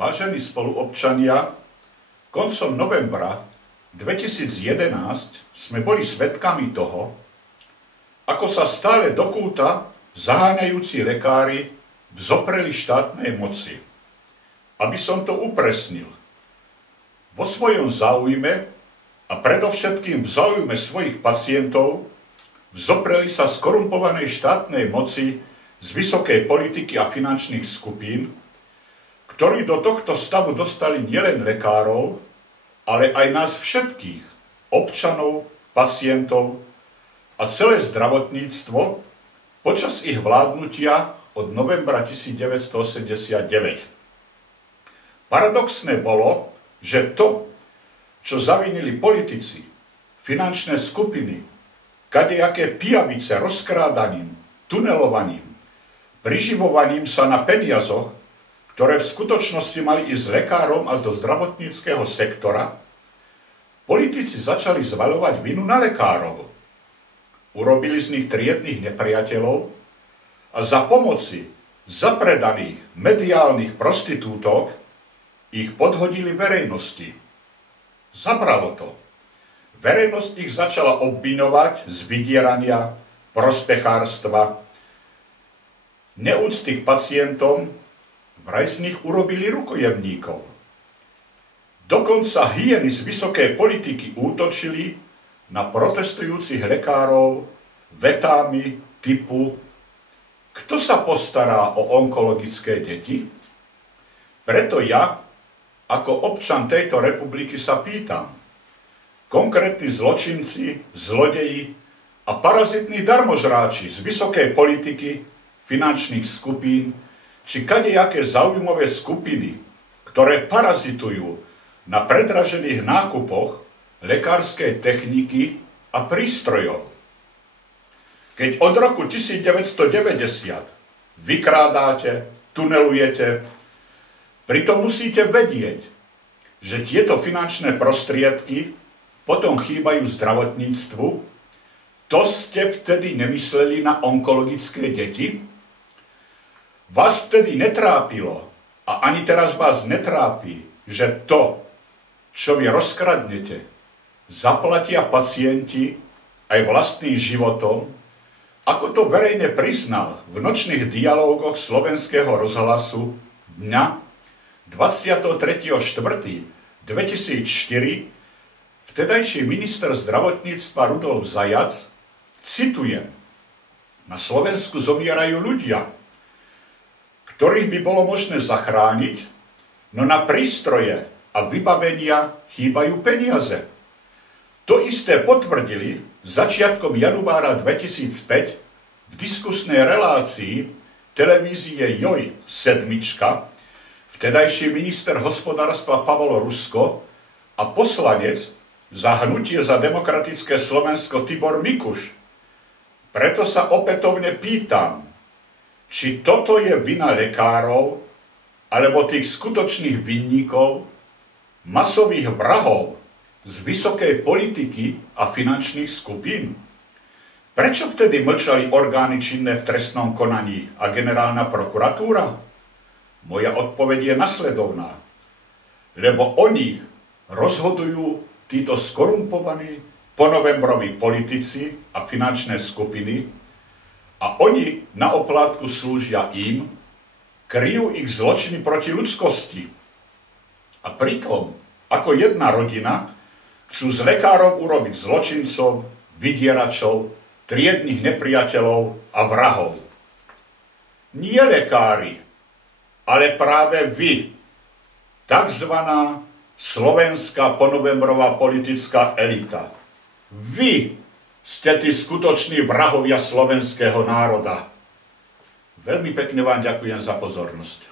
Vážení spoluobčania, koncom novembra 2011 sme boli svedkami toho, ako sa stále do kúta zaháňajúci lekári vzopreli štátnej moci. Aby som to upresnil, vo svojom záujme a predovšetkým v záujme svojich pacientov vzopreli sa skorumpovanej štátnej moci z vysokej politiky a finančných skupín, ktorí do tohto stavu dostali nielen lekárov, ale aj nás všetkých, občanov, pacientov a celé zdravotníctvo počas ich vládnutia od novembra 1989. Paradoxné bolo, že to, čo zavinili politici, finančné skupiny, kadejaké pijavice rozkrádaním, tunelovaním, priživovaním sa na peniazoch, ktoré v skutočnosti mali ísť lekárom a do zdravotníckeho sektora, politici začali zvaľovať vinu na lekárov. Urobili z nich triednych nepriateľov a za pomoci zapredaných mediálnych prostitútok ich podhodili verejnosti. Zabralo to. Verejnosť ich začala obviňovať z vydierania, prospechárstva, neúcty k pacientom, vraj z nich urobili rukojemníkov. Dokonca hyeny z vysokej politiky útočili na protestujúcich lekárov vetami typu: kto sa postará o onkologické deti? Preto ja, ako občan tejto republiky, sa pýtam, konkrétni zločinci, zlodeji a parazitní darmožráči z vysokej politiky, finančných skupín, či kadejaké záujmové skupiny, ktoré parazitujú na predražených nákupoch lekárskej techniky a prístrojov. Keď od roku 1990 vykrádate, tunelujete, pritom musíte vedieť, že tieto finančné prostriedky potom chýbajú zdravotníctvu, to ste vtedy nemysleli na onkologické deti? Vás vtedy netrápilo a ani teraz vás netrápi, že to, čo vy rozkradnete, zaplatia pacienti aj vlastným životom, ako to verejne priznal v nočných dialógoch Slovenského rozhlasu dňa 23.4.2004 vtedajší minister zdravotníctva Rudolf Zajac, citujem: na Slovensku zomierajú ľudia, ktorých by bolo možné zachrániť, no na prístroje a vybavenia chýbajú peniaze. To isté potvrdili začiatkom januára 2005 v diskusnej relácii televízie Joj 7 vtedajší minister hospodárstva Pavol Rusko a poslanec za Hnutie za demokratické Slovensko Tibor Mikuš. Preto sa opätovne pýtam, či toto je vina lekárov, alebo tých skutočných vinníkov, masových vrahov z vysokej politiky a finančných skupín? Prečo vtedy mlčali orgány činné v trestnom konaní a generálna prokuratúra? Moja odpoveď je nasledovná. Lebo o nich rozhodujú títo skorumpovaní ponovembroví politici a finančné skupiny, a oni na oplátku slúžia im, kryjú ich zločiny proti ľudskosti. A pritom, ako jedna rodina, chcú z lekárov urobiť zločincov, vydieračov, triednych nepriateľov a vrahov. Nie lekári, ale práve vy, takzvaná slovenská ponovembrová politická elita. Vy ste tí skutoční vrahovia slovenského národa. Veľmi pekne vám ďakujem za pozornosť.